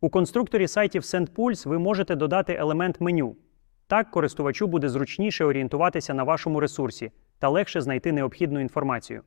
У конструкторі сайтів SendPulse ви можете додати елемент меню. Так користувачу буде зручніше орієнтуватися на вашому ресурсі та легше знайти необхідну інформацію.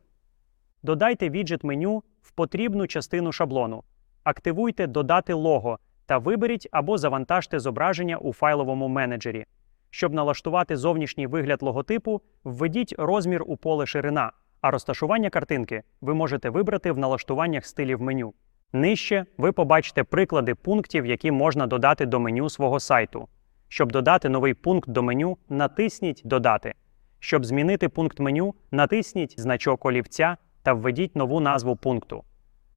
Додайте віджит меню в потрібну частину шаблону. Активуйте Додати лого та виберіть або завантажте зображення у файловому менеджері. Щоб налаштувати зовнішній вигляд логотипу, введіть розмір у поле ширина, а розташування картинки ви можете вибрати в налаштуваннях стилів меню. Нижче ви побачите приклади пунктів, які можна додати до меню свого сайту. Щоб додати новий пункт до меню, натисніть Додати. Щоб змінити пункт меню, натисніть значок олівця та введіть нову назву пункту.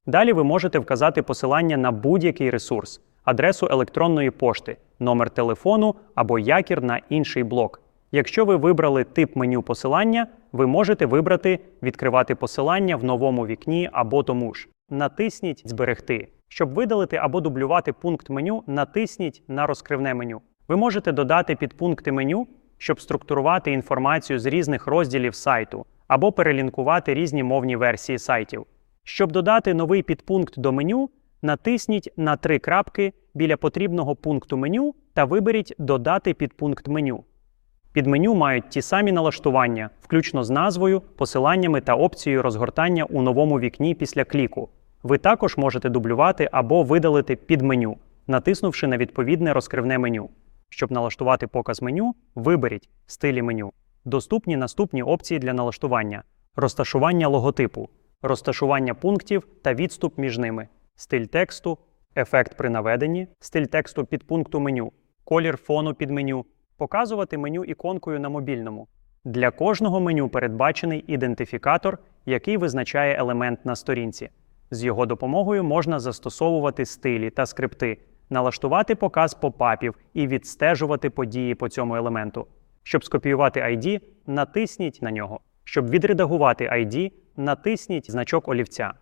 Далі ви можете вказати посилання на будь-який ресурс, адресу електронної пошти, номер телефону або якір на інший блок. Якщо ви вибрали тип меню посилання, ви можете вибрати Відкривати посилання в новому вікні або тому ж. Натисніть Зберегти. Щоб видалити або дублювати пункт меню, натисніть на розкривне меню. Ви можете додати підпункти меню, щоб структурувати інформацію з різних розділів сайту або перелінкувати різні мовні версії сайтів. Щоб додати новий підпункт до меню, натисніть на три крапки біля потрібного пункту меню та виберіть Додати підпункт меню. Під меню мають ті самі налаштування, включно з назвою, посиланнями та опцією розгортання у новому вікні після кліку. Ви також можете дублювати або видалити підменю, натиснувши на відповідне розкривне меню. Щоб налаштувати показ меню, виберіть стилі меню. Доступні наступні опції для налаштування: розташування логотипу, розташування пунктів та відступ між ними, стиль тексту, ефект при наведенні, стиль тексту підпункту меню, колір фону під меню, показувати меню іконкою на мобільному. Для кожного меню передбачений ідентифікатор, який визначає елемент на сторінці. З його допомогою можна застосовувати стилі та скрипти, налаштувати показ попапів і відстежувати події по цьому елементу. Щоб скопіювати ID, натисніть на нього. Щоб відредагувати ID, натисніть значок олівця.